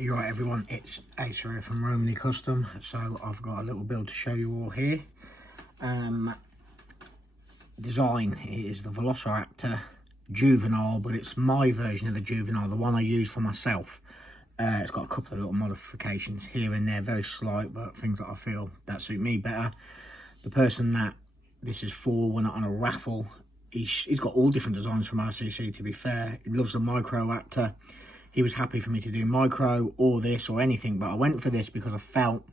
You're right everyone, it's Ace here from Romany Custom. So I've got a little build to show you all here. Design is the VELOCIRAPTOR Juvenile, but it's my version of the Juvenile, the one I use for myself. It's got a couple of little modifications here and there, very slight, but things that I feel that suit me better. The person that this is for, we're not on a raffle. He's got all different designs from RCC, to be fair. He loves the micro Raptor. He was happy for me to do micro or this or anything, but I went for this because I felt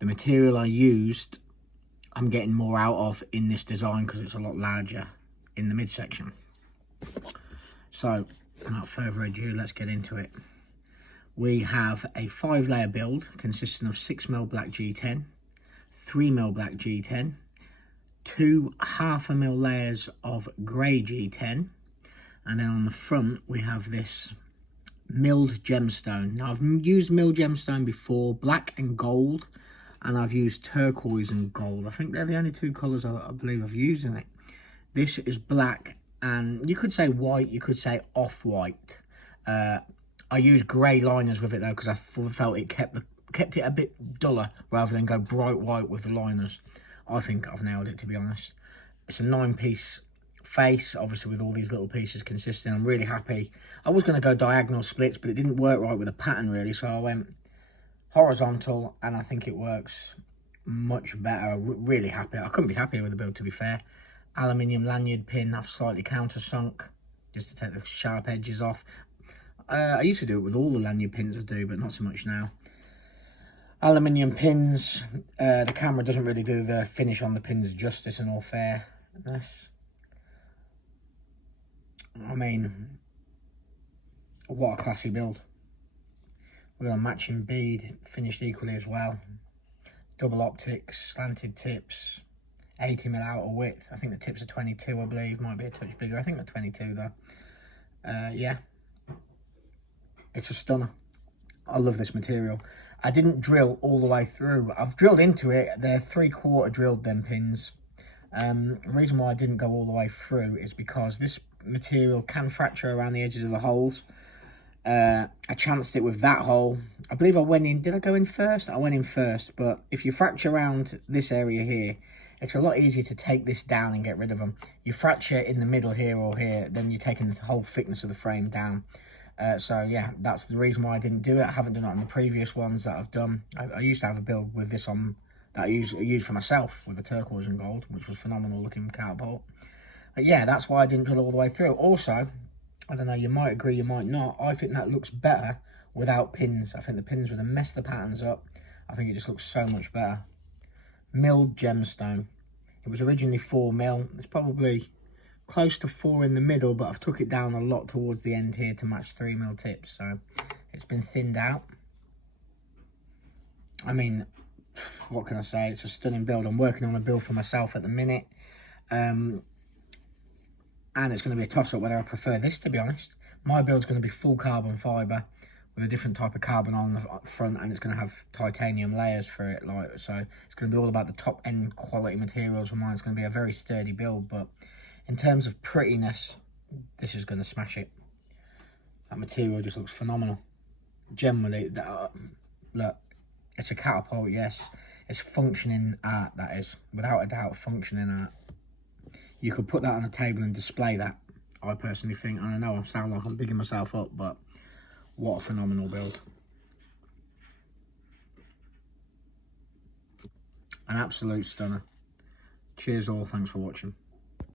the material I used, I'm getting more out of in this design because it's a lot larger in the midsection. So, without further ado, let's get into it. We have a 5-layer build consisting of 6mm black G10, 3mm black G10, 2 0.5mm layers of grey G10, and then on the front we have this milled gemstone. Now I've used milled gemstone before, black and gold, and I've used turquoise and gold. I think they're the only two colours I believe I've used in it. This is black, and you could say white, you could say off-white. I used grey liners with it though because I felt it kept it a bit duller rather than go bright white with the liners. I think I've nailed it, to be honest. It's a 9-piece face, obviously with all these little pieces consisting. I'm really happy. I was going to go diagonal splits, but it didn't work right with the pattern really, so I went horizontal, and I think it works much better. I'm really happy. I couldn't be happier with the build, to be fair. Aluminium lanyard pin, I've slightly countersunk just to take the sharp edges off. I used to do it with all the lanyard pins I do, but not so much now. Aluminium pins. The camera doesn't really do the finish on the pins justice, in all fairness. I mean, what a classy build. We've got a matching bead, finished equally as well. Double optics, slanted tips, 80mm outer width. I think the tips are 22, I believe. Might be a touch bigger. I think they're 22 though. Yeah. It's a stunner. I love this material. I didn't drill all the way through. I've drilled into it. They're 3/4 drilled, them pins. The reason why I didn't go all the way through is because this material can fracture around the edges of the holes. I chanced it with that hole. I believe I went in. Did I go in first? I went in first. But if you fracture around this area here, it's a lot easier to take this down and get rid of them. You fracture in the middle here or here, then you're taking the whole thickness of the frame down. So yeah, that's the reason why I didn't do it. I haven't done it on the previous ones that I've done. I used to have a build with this on that I used for myself with the turquoise and gold, which was phenomenal looking catapult. But yeah, that's why I didn't drill all the way through. Also, I don't know, you might agree, you might not. I think that looks better without pins. I think the pins would have messed the patterns up. I think it just looks so much better. Milled gemstone. It was originally 4mm. It's probably close to 4 in the middle, but I've took it down a lot towards the end here to match 3mm tips. So it's been thinned out. I mean, what can I say? It's a stunning build. I'm working on a build for myself at the minute. And it's going to be a toss-up whether I prefer this, to be honest. My build's going to be full carbon fibre with a different type of carbon on the front, and it's going to have titanium layers for it. So it's going to be all about the top-end quality materials for mine. It's going to be a very sturdy build, but in terms of prettiness, this is going to smash it. That material just looks phenomenal. Generally, look, it's a catapult, yes. It's functioning art, that is. Without a doubt, functioning art. You could put that on a table and display that, I personally think. And I know I sound like I'm bigging myself up, but what a phenomenal build. An absolute stunner. Cheers all, thanks for watching.